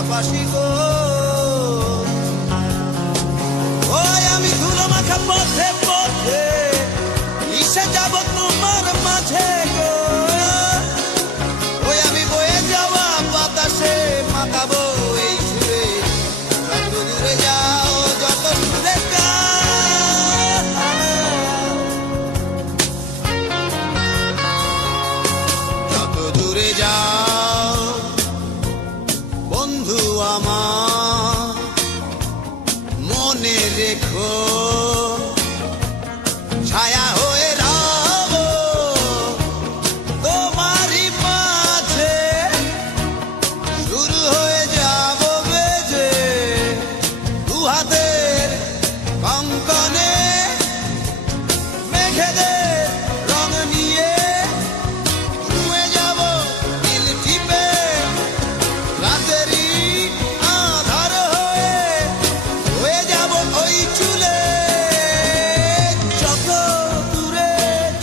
পাশাপাশি গো। ওই আমি ধুলো মাখা পথে পথে মিশে যাব তোমার মাঝে গো। ওই আমি বয়ে যাওয়া বাতাসে মাতাবো এই সুরে, যত দূরে যাও যত সুরে গাও। যত দূরে যাও বন্ধু আমার, মনে রেখো ছায়া হয়ে রব তোমারই মাঝে। শুরু হয়ে যাব বেজে দুহাতের কঙ্কনে, মেঘেদের রং নিয়ে ছুঁয়ে যাব নীল টিপে। রাতেরই আধার হয়ে যাব ওই চুলে। যত দূরে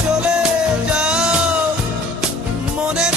চলে যাও মনে